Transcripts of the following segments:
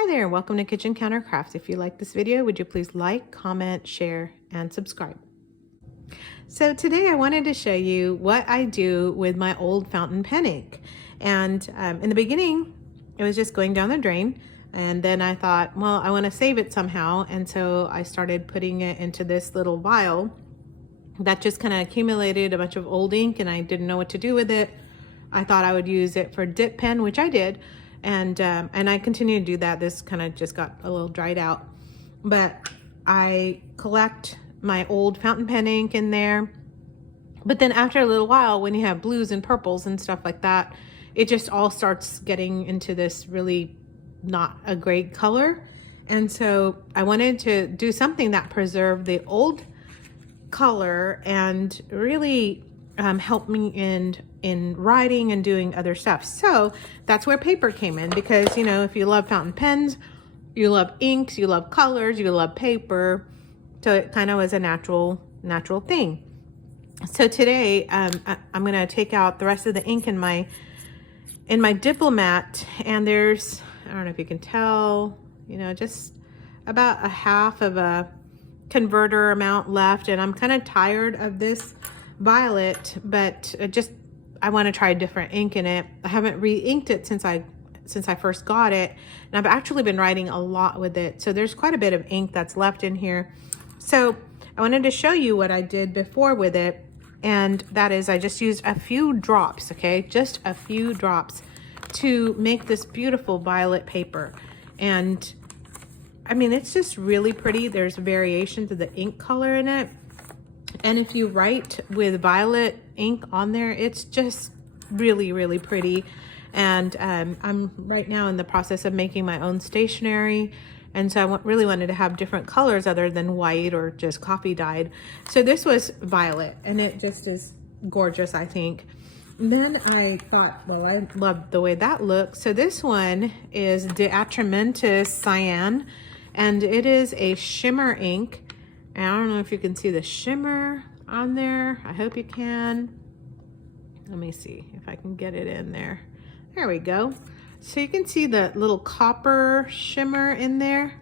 Hi there, welcome to Kitchen Counter Crafts. If you like this video, would you please like, comment, share, and subscribe. So today I wanted to show you what I do with my old fountain pen ink. And in the beginning, it was just going down the drain. And then I thought, well, I want to save it somehow. And so I started putting it into this little vial that just kind of accumulated a bunch of old ink, and I didn't know what to do with it. I thought I would use it for dip pen, which I did. And I continue to do that. This kind of just got a little dried out, but I collect my old fountain pen ink in there. But then after a little while, when you have blues and purples and stuff like that, it just all starts getting into this really not a great color. And so I wanted to do something that preserved the old color and really helped me in writing and doing other stuff. So that's where paper came in, because you know, if you love fountain pens, you love inks, you love colors, you love paper, so it kind of was a natural thing. So today I'm gonna take out the rest of the ink in my Diplomat, and there's, I don't know if you can tell, you know, just about a half of a converter amount left, and I'm kind of tired of this violet, but I want to try a different ink in it. I haven't re-inked it since I first got it, and I've actually been writing a lot with it, so there's quite a bit of ink that's left in here. So I wanted to show you what I did before with it, and that is I just used a few drops, okay, just a few drops to make this beautiful violet paper. And I mean, it's just really pretty. There's variations of the ink color in it. And if you write with violet ink on there, it's just really, really pretty. And I'm right now in the process of making my own stationery. And so I really wanted to have different colors other than white or just coffee dyed. So this was violet, and it just is gorgeous, I think. And then I thought, well, I love the way that looks. So this one is De Atramentis Cyan, and it is a shimmer ink. And I don't know if you can see the shimmer on there. I hope you can. Let me see if I can get it in there. There we go. So you can see the little copper shimmer in there.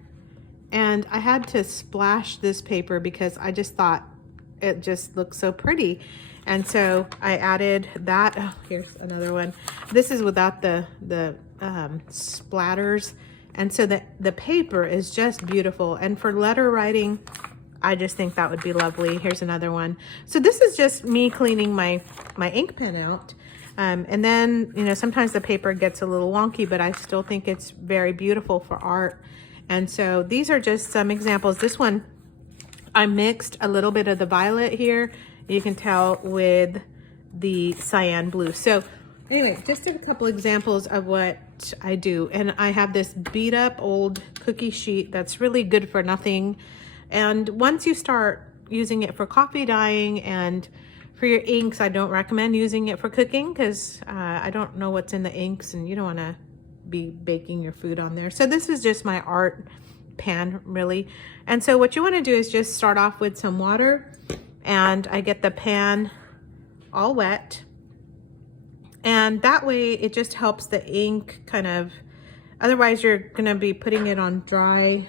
And I had to splash this paper because I just thought it just looked so pretty. And so I added that. Oh, here's another one. This is without the splatters. And so the paper is just beautiful. And for letter writing, I just think that would be lovely. Here's another one. So this is just me cleaning my ink pen out. And then, you know, sometimes the paper gets a little wonky, but I still think it's very beautiful for art. And so these are just some examples. This one, I mixed a little bit of the violet here. You can tell with the cyan blue. So anyway, just a couple examples of what I do. And I have this beat up old cookie sheet that's really good for nothing. And once you start using it for coffee dyeing and for your inks, I don't recommend using it for cooking, because I don't know what's in the inks and you don't want to be baking your food on there. So this is just my art pan, really. And so what you want to do is just start off with some water, and I get the pan all wet. And that way it just helps the ink kind of, otherwise you're gonna be putting it on dry,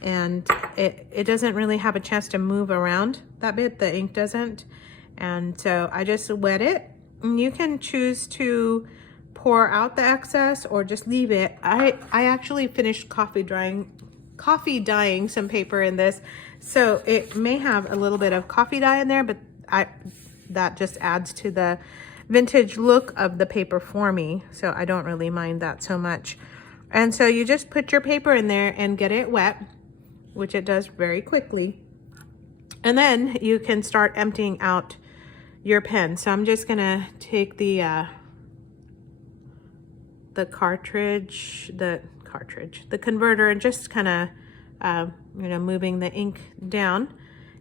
and it doesn't really have a chance to move around that bit, the ink doesn't. And so I just wet it, and you can choose to pour out the excess or just leave it. I actually finished coffee dyeing some paper in this, so it may have a little bit of coffee dye in there, but that just adds to the vintage look of the paper for me, so I don't really mind that so much. And so you just put your paper in there and get it wet, which it does very quickly, and then you can start emptying out your pen. So I'm just gonna take the converter, and just kind of you know, moving the ink down,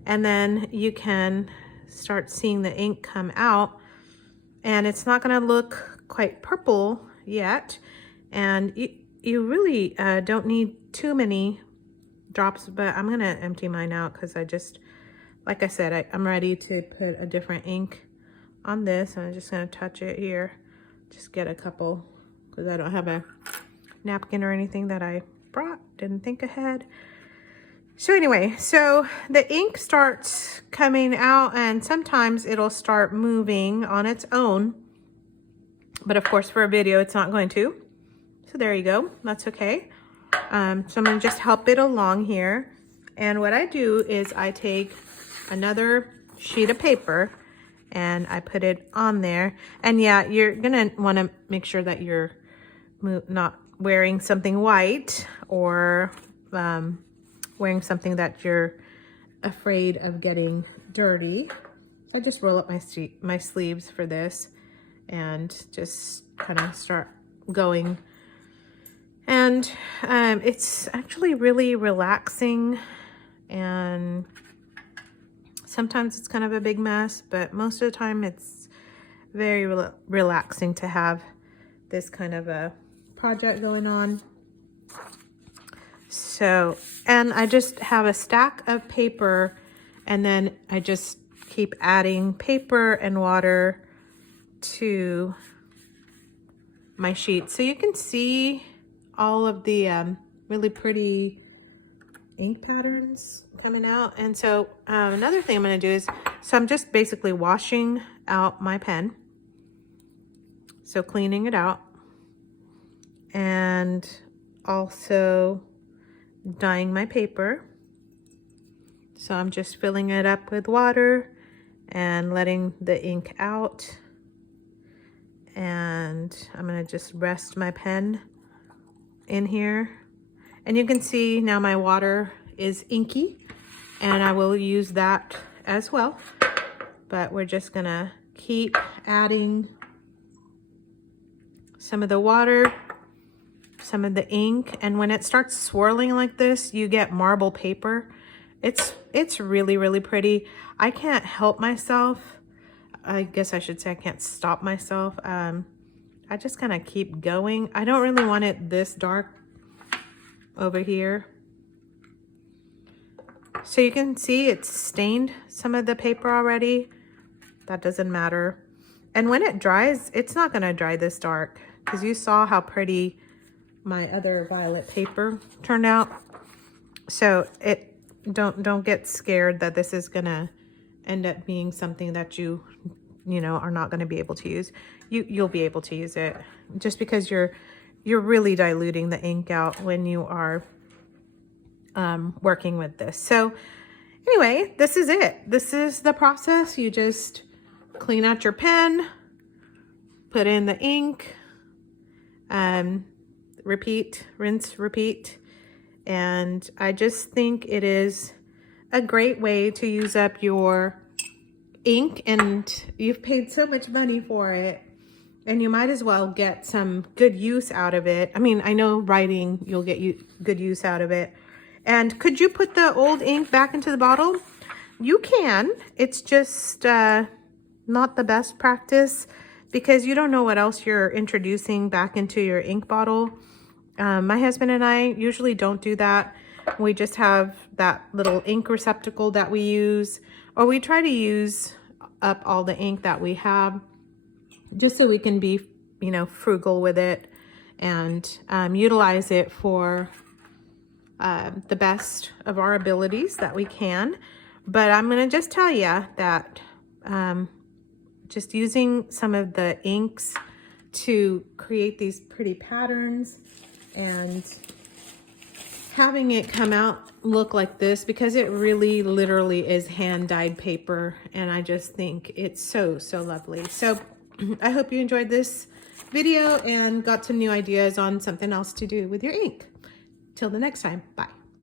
and then you can start seeing the ink come out. And it's not going to look quite purple yet, and you really don't need too many drops, but I'm going to empty mine out because I just, like I said, I'm ready to put a different ink on this. And I'm just going to touch it here, just get a couple, because I don't have napkin or anything that I brought. Didn't think ahead. So anyway, so the ink starts coming out and sometimes it'll start moving on its own. But of course for a video, it's not going to. So there you go, that's okay. So I'm gonna just help it along here. And what I do is I take another sheet of paper and I put it on there. And yeah, you're gonna wanna make sure that you're not wearing something white or wearing something that you're afraid of getting dirty. So I just roll up my sleeves for this and just kind of start going. And it's actually really relaxing, and sometimes it's kind of a big mess, but most of the time it's very relaxing to have this kind of a project going on. So, and I just have a stack of paper, and then I just keep adding paper and water to my sheet. So you can see all of the really pretty ink patterns coming out. And so another thing I'm going to do is, so I'm just basically washing out my pen. So cleaning it out. And also dyeing my paper. So I'm just filling it up with water and letting the ink out. And I'm gonna just rest my pen in here. And you can see now my water is inky, and I will use that as well. But we're just gonna keep adding some of the water, some of the ink, and when it starts swirling like this, you get marble paper. It's really, really pretty. I can't help myself. I guess I should say I can't stop myself. I just kind of keep going. I don't really want it this dark over here. So you can see it's stained some of the paper already. That doesn't matter. And when it dries, it's not gonna dry this dark, because you saw how pretty my other violet paper turned out. So don't get scared that this is gonna end up being something that you know are not going to be able to use. You'll be able to use it, just because you're really diluting the ink out when you are working with this. So anyway, this is it. This is the process. You just clean out your pen, put in the ink, repeat, rinse, repeat. And I just think it is a great way to use up your ink, and you've paid so much money for it, and you might as well get some good use out of it. I mean, I know writing, you'll get good use out of it. And could you put the old ink back into the bottle? You can. It's just not the best practice, because you don't know what else you're introducing back into your ink bottle. My husband and I usually don't do that. We just have that little ink receptacle that we use, or we try to use up all the ink that we have, just so we can be, you know, frugal with it and utilize it for the best of our abilities that we can. But I'm going to just tell you that just using some of the inks to create these pretty patterns and having it come out look like this, because it really literally is hand dyed paper, and I just think it's so lovely. So I hope you enjoyed this video and got some new ideas on something else to do with your ink. Till the next time, bye.